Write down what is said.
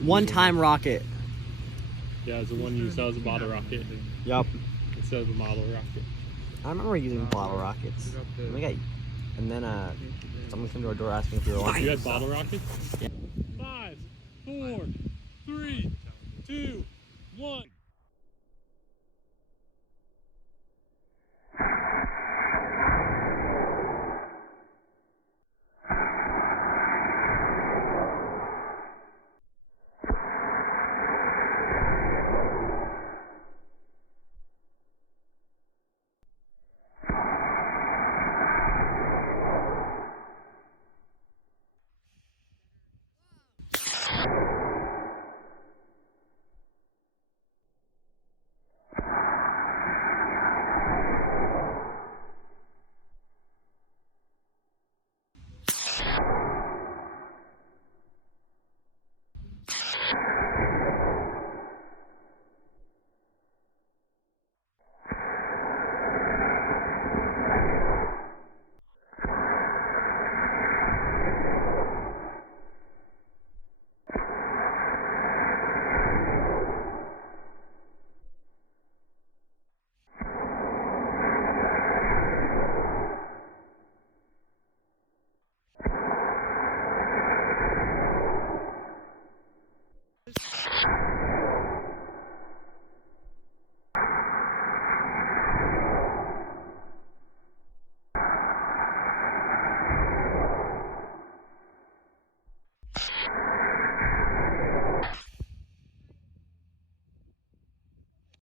one-time rocket. Yeah, it's the one you saw as a bottle rocket. Yup. Instead of a model rocket. I remember using bottle rockets. And then someone came to our door asking if we were watching. You had bottle rockets? Yeah. 5, 4, 3, 2, 1.